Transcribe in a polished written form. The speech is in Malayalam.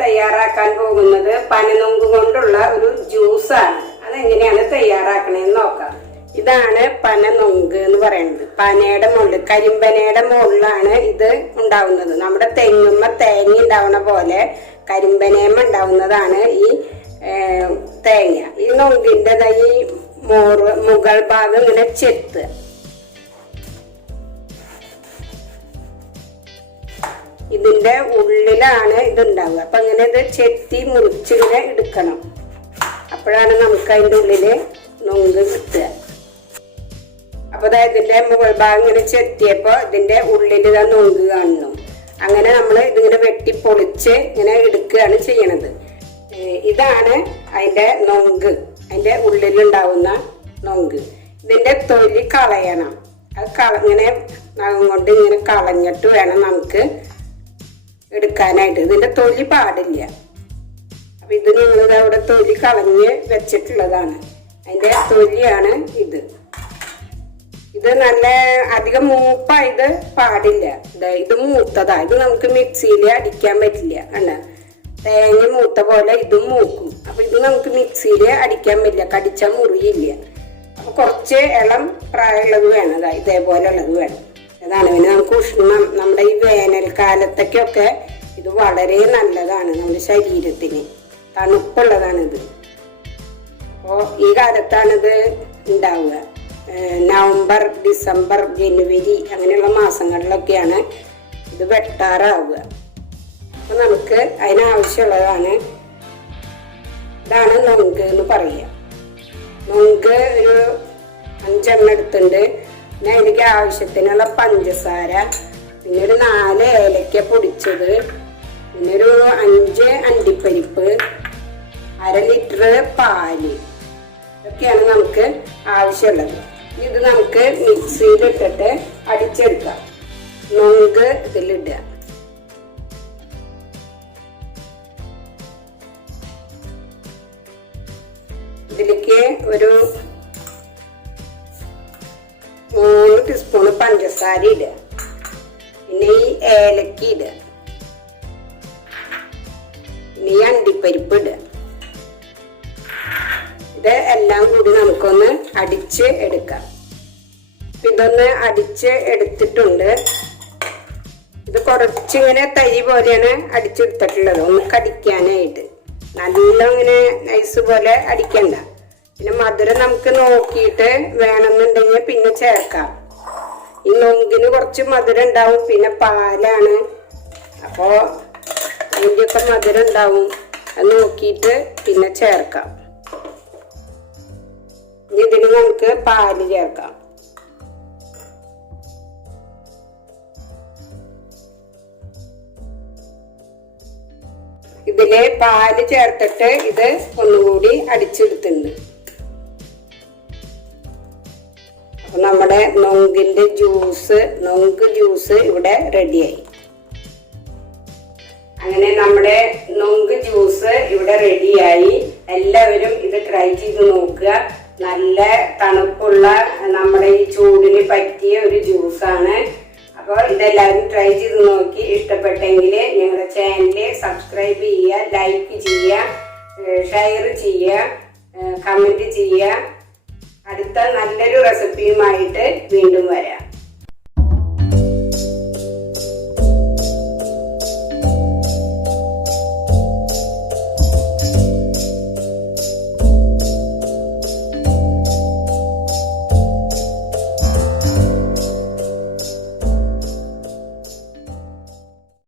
തയ്യാറാക്കാൻ പോകുന്നത് പനനൊങ്ക് കൊണ്ടുള്ള ഒരു ജ്യൂസാണ്. അതെങ്ങനെയാണ് തയ്യാറാക്കണേന്ന് നോക്കാം. ഇതാണ് പനനൊങ്ക് എന്ന് പറയുന്നത്. പനയുടെ മുകളിൽ, കരിമ്പനയുടെ മുകളിലാണ് ഇത് ഉണ്ടാവുന്നത്. നമ്മുടെ തെങ്ങുമ്മ തേങ്ങ ഉണ്ടാവുന്ന പോലെ കരിമ്പനയമ്മ ഉണ്ടാവുന്നതാണ് ഈ തേങ്ങ. ഈ നൊങ്കിന്റെ ഈ മുകൾ ഭാഗം ഇങ്ങനെ ചെത്തുക. ഇതിന്റെ ഉള്ളിലാണ് ഇത് ഉണ്ടാവുക. അപ്പൊ ഇങ്ങനെ ഇത് ചെത്തി മുറിച്ചിങ്ങനെ എടുക്കണം. അപ്പോഴാണ് നമുക്ക് അതിന്റെ ഉള്ളില് നൊങ്ക് കിട്ടുക. അപ്പൊ ഇതിന്റെ മുകൾ ഭാഗം ഇങ്ങനെ ചെത്തിയപ്പോ ഇതിന്റെ ഉള്ളിൽ ഇതാ നൊങ്ക് കാണുന്നു. അങ്ങനെ നമ്മൾ ഇതിങ്ങനെ വെട്ടി പൊളിച്ച് ഇങ്ങനെ എടുക്കുകയാണ് ചെയ്യണത്. ഇതാണ് അതിന്റെ നൊങ്ക്, അതിന്റെ ഉള്ളിലുണ്ടാവുന്ന നൊങ്ക്. ഇതിന്റെ തൊലി കളയണം. അത് ഇങ്ങനെ നഖം കൊണ്ട് ഇങ്ങനെ കളഞ്ഞിട്ട് വേണം നമുക്ക് എടുക്കാനായിട്ട്. ഇതിന്റെ തൊലി പാടില്ല. അപ്പൊ ഇത് ഞങ്ങളിത് അവിടെ തൊലി കളഞ്ഞ് വെച്ചിട്ടുള്ളതാണ്. അതിന്റെ തൊലിയാണ് ഇത്. ഇത് നല്ല അധികം മൂപ്പായത് പാടില്ല. ഇത് മൂത്തതാ. ഇത് നമുക്ക് മിക്സിയിൽ അടിക്കാൻ പറ്റില്ല. അല്ല, തേങ്ങ മൂത്ത പോലെ ഇതും മൂക്കും. അപ്പൊ ഇത് നമുക്ക് മിക്സിയിൽ അടിക്കാൻ പറ്റില്ല, കടിച്ചാൽ മുറിയില്ല. അപ്പൊ കുറച്ച് ഇളം പ്രായമുള്ളത് വേണം, ഇതേപോലെ ഉള്ളത് വേണം. അതാണ്. പിന്നെ നമുക്ക് ഉഷ്ണം, നമ്മുടെ ഈ വേനൽക്കാലത്തൊക്കെ ഇത് വളരെ നല്ലതാണ് നമ്മുടെ ശരീരത്തിന്, തണുപ്പുള്ളതാണിത്. അപ്പോൾ ഈ കാലത്താണിത് ഉണ്ടാവുക. നവംബർ, ഡിസംബർ, ജനുവരി അങ്ങനെയുള്ള മാസങ്ങളിലൊക്കെയാണ് ഇത് വെട്ടാറാവുക. അപ്പൊ നമുക്ക് അതിനാവശ്യമുള്ളതാണ്. ഇതാണ് നൊങ്ക് എന്ന് പറയുക. നൊങ്ക് ഒരു 5 എടുത്തുണ്ട്. പിന്നെ എനിക്ക് ആവശ്യത്തിനുള്ള പഞ്ചസാര, പിന്നെ ഒരു 4 ഏലക്ക പൊടിച്ചത്, പിന്നെ ഒരു 5 അണ്ടിപ്പരിപ്പ്, 1/2 ലിറ്റർ പാല്. ഇതൊക്കെയാണ് നമുക്ക് ആവശ്യമുള്ളത്. ഇത് നമുക്ക് മിക്സിയിലിട്ടിട്ട് അടിച്ചെടുക്കാം. നൊങ്ക് ഇതിലിടുക. ഇതിലേക്ക് ഒരു 3 ടീസ്പൂണ് പഞ്ചസാര ഇടുക. പിന്നെ ഈ ഏലക്ക ഇടുക. പിന്നെ ഈ അണ്ടിപ്പരിപ്പ് ഇടുക. ഇത് എല്ലാം കൂടി നമുക്കൊന്ന് അടിച്ച് എടുക്കാം. ഇതൊന്ന് അടിച്ച് എടുത്തിട്ടുണ്ട്. ഇത് കുറച്ചിങ്ങനെ തരി പോലെയാണ് അടിച്ചെടുത്തിട്ടുള്ളത്, ഒന്ന് കടിക്കാനായിട്ട്. നല്ല ഇങ്ങനെ നൈസ് പോലെ അടിക്കണ്ട. പിന്നെ മധുരം നമുക്ക് നോക്കിയിട്ട് വേണമെന്നുണ്ടെങ്കിൽ പിന്നെ ചേർക്കാം. ഈ നൊങ്കിന് കുറച്ച് മധുരം ഉണ്ടാവും. പിന്നെ പാലാണ്, അപ്പോൾ അതിൻ്റെയൊക്കെ മധുരം ഉണ്ടാവും. അത് നോക്കിയിട്ട് പിന്നെ ചേർക്കാം. ഇതിന് നമുക്ക് പാല് ചേർക്കാം. ഇതില് പാല് ചേർത്തിട്ട് ഇത് ഒന്നുകൂടി അടിച്ചെടുത്തിട്ടുണ്ട്. അപ്പൊ നമ്മുടെ നൊങ്ക് ജ്യൂസ് ഇവിടെ റെഡിയായി. അങ്ങനെ നമ്മുടെ നൊങ്ക് ജ്യൂസ് ഇവിടെ റെഡിയായി. എല്ലാവരും ഇത് ട്രൈ ചെയ്ത് നോക്കുക. നല്ല തണുപ്പുള്ള, നമ്മുടെ ഈ ചൂടിന് പറ്റിയ ഒരു ജ്യൂസാണ്. അപ്പോൾ ഇതെല്ലാവരും ട്രൈ ചെയ്ത് നോക്കി. ഇഷ്ടപ്പെട്ടെങ്കിൽ ഞങ്ങളുടെ ചാനൽ സബ്സ്ക്രൈബ് ചെയ്യുക, ലൈക്ക് ചെയ്യുക, ഷെയർ ചെയ്യുക, കമൻറ്റ് ചെയ്യുക. അടുത്ത നല്ലൊരു റെസിപ്പിയുമായിട്ട് വീണ്ടും വരാം.